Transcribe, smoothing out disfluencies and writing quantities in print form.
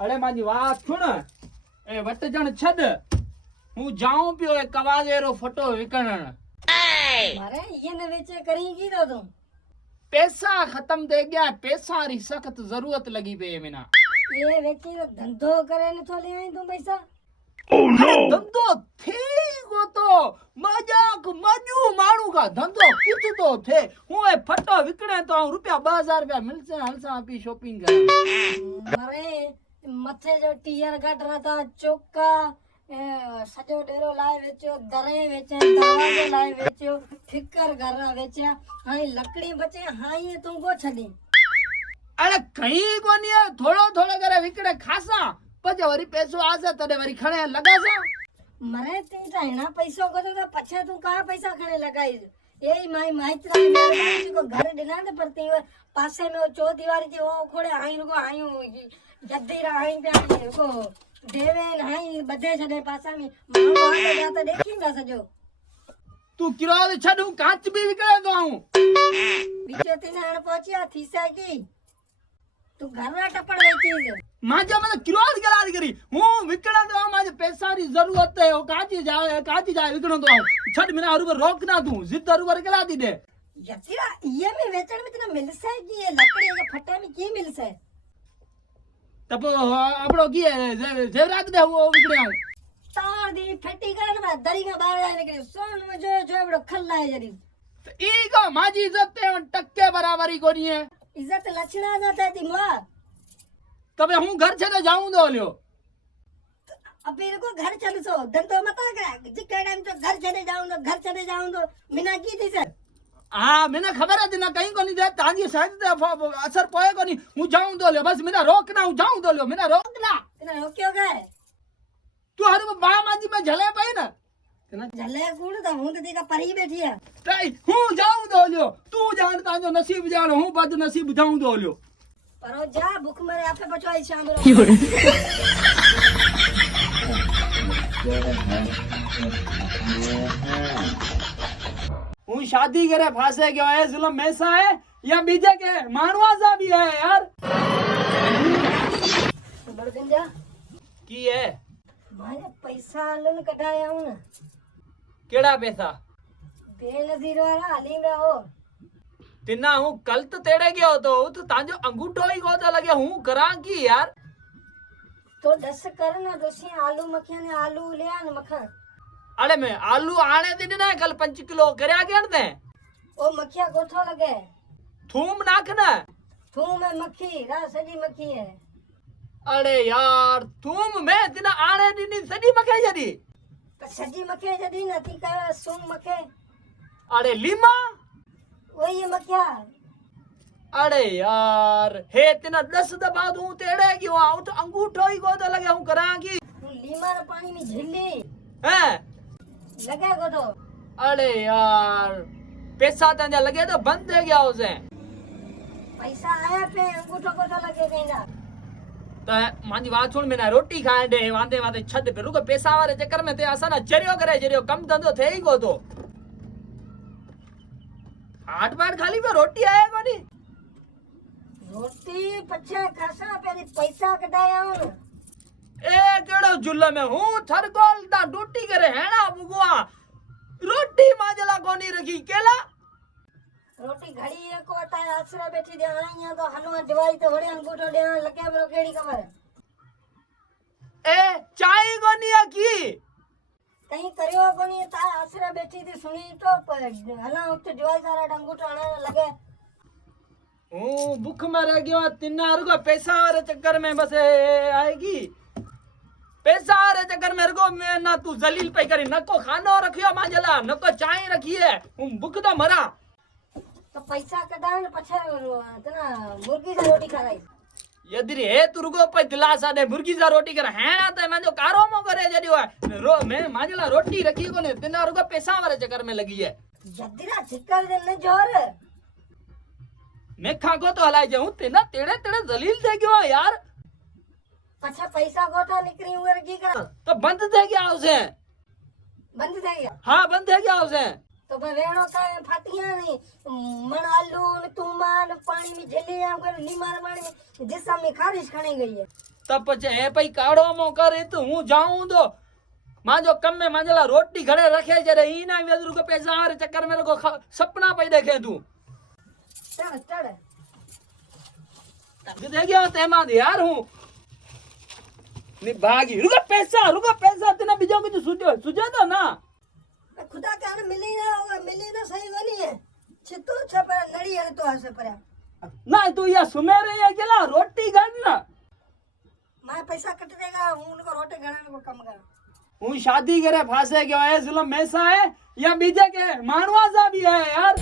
अरे मांजी बात सुन ए वट जण छड हूं जाऊं पियो ए कवाजेरो फोटो विकण मारे ये न वेचे करेंगी तो तुम पैसा खत्म दे गया पैसा री सख्त जरूरत लगी पे मिना ये वेची तो धंधो करे न तो ले आई तुम पैसा धंधो थे गो तो मजाक मजू माणू का धंधो कुछ तो थे हूं ए फोटो विकणे तो रुपया 2000 रुपया मिलसे हलसा पी शॉपिंग कर मारे मथे जो टीयर कट रहा था चौका सजो डेरो लाए वेचो दरे वेचे दरवाजे लाए वेचो फिकर घर वेचा हाई लकड़ी बचे हाई तुमको छदी अरे कहीं कोनी है थोड़ो थोड़ो करे विकड़े खासा पजे वरी पैसो आसे तने वरी खणे लगासा मरे ती टाइना पैसो को तो पछे तू का पैसा खणे लगाई एई माई माइत्रा ने को घर दिना ने पर ती पासे में वो चो दीवारी थी वो खोड़े हाई रुको हाई जद्दीरा हाई पे को देवेन हाई बधे छडे पासा में मानो आके जाता देखींदा सजो तू किराद छडू कांच भी विकड़े तो आऊं बीचे तीने अण पहुंचिया थी सकी तू घर ना टपड़ वेची माजा मतलब किराद गलाद करी हूं विकड़ा तो माजे पैसा री जरूरत है ओ काची जाए विकड़ो तो आऊं छड मेरा हरु रोक ना तू जिद हरु वर गला दी दे यतीरा ये में वेचण में तना मिलसे की ये लकड़ी ये फटे में की मिलसे तब आपड़ो की है जेवरात दे वो विकड़े आऊं तार दी फटी करन में दरी का बाहर जाने के सोन में जो बड़ो खल्ला है जरी तो ई का माजी इज्जत है टक्के बराबरी कोनी है इज्जत लक्षणा जाता थी मां तबे हूं घर छने जाऊं दो लियो अब मेरे को घर चल सो धंधो मत कर जिके टाइम तो घर चले जाऊं तो मिना की थी सर हां मैंने खबर है ना कहीं कोनी दे तांजी शायद असर पोए कोनी हूं जाऊं दो लियो बस मेरा रोकना हूं जाऊं दो लियो मेरा रोकना तेरा रोक्यो गए तू हर बा माजी में झले पई ना झले कूड़ तो हूं तो देखा परी बैठी है तई हूं जाऊं दो लियो तू जान तांजो नसीब जान हूं बद नसीब जाऊं दो लियो पर जा भूख मरे आपे बचवाई शाम रो हूं शादी करे फासे गयो है जुल्म मैसा है या बीजे के मानवाजा भी है यार बड़ दिन जा की है मारे पैसा लोन कटाया हूं ना केड़ा पैसा बेनजीर वाला हलींगा हो तिना हूं कल तो तेड़े गयो तो तांजो अंगूठो ही गोदा लगे हूं करा की यार तो 10 कर ना दोसी आलू मखिया ने आलू ले आन मखन अरे मैं आलू आने दिन ना कल 5 किलो करया के दे ओ मखिया गोठो लगे थूम नाख ना थूम में मक्खी रा सजी मक्खी है अरे यार थूम में तिना आने दिन सदी मखे जदी तो सजी मक्खी जदी नथी का सूम मक्खे अरे लीमा वो ये मक्खिया अरे यार हे तिना 10 दबा दूं तेड़े क्यों आऊं तो अंगूठो ही गोदा लगे हूं करा की लीमा रे पानी में झिल्ली हैं लगे गोठो अरे यार पैसा तंजा लगे तो बंद है गया उसे पैसा आया पे अंगूठो गोठो लगे कहीं तो मांजी बात सुन मैंने रोटी खाए दे वांदे वादे छद पे रुको पैसा वाले चक्कर में ते असा ना जरियो करे जरियो कम धंधो थे ही को तो आठ बार खाली पे रोटी आए कोनी रोटी पछे खासा पहले पैसा कटाया हूं ए केड़ो जुल्ला में हूं थरकोल दा डूटी करे हैना बुगवा रोटी माजला कोनी रखी केला रोटी घड़ी एक को ता आसरा बैठी दे आईया तो हनुमान दिवाई तो बड़े अंगूठो दे लगे बरो केड़ी खबर ए चाय कोनी की कहीं करियो कोनी ता आसरा बैठी थी सुनी तो हला उठ दिवाई सारा अंगूठो आने लगे ओ भूख मर गयो तिना रुको पैसा रे चक्कर में बस आएगी पैसा रे चक्कर मेरे को मैं ना तू जलील पे करी नको खानो रखियो माजला नको चाय रखी है भूख तो मरा तो पैसा कटान पछे तना मुर्गी से रोटी खाई यदि हे तू रुको पे दिलासा दे मुर्गी सा रोटी कर है ना तो मैं जो कारो मो करे जदी रो मैं माजला रोटी रखी कोने तिना रुको पैसा वाले चक्कर में लगी है जदीरा चिक्कर दे न जोर मैं खागो तो हलाई जाऊं तेना तेड़े तेड़े जलील थे क्यों यार अच्छा पैसा गोठा निकरी उगर की कर तो बंद थे क्या उसे बंद थे गया हाँ बंद है क्या उसे तो मैं वेणो का फाटिया नहीं मन आलू न तुमान पानी में झली आ कर लीमा पानी में जिसम में खारिश खणी गई है तब पचे हे भाई काड़ो मो करे तो हूं जाऊं तो मांजो कम में मांजला रोटी घरे रखे जरे ई ना वेदरू के पैसा हारे चक्कर मेरे को सपना पे देखे तू चढ़ चढ़ तब दे गया तेमा यार हूं नी भागी रुको पैसा तेना बीजो कुछ सुझे तो ना खुदा के हाणे मिली ना सही गनी है छितो छपर नड़ी है तो आसे पर ना तू या सुमेरे या गेला रोटी गण ना मैं पैसा कट देगा हूं उनको रोटी गणाने को कम कर हूं शादी करे फासे गयो है जुल्म मैसा है या बीजे के मानवा सा भी है यार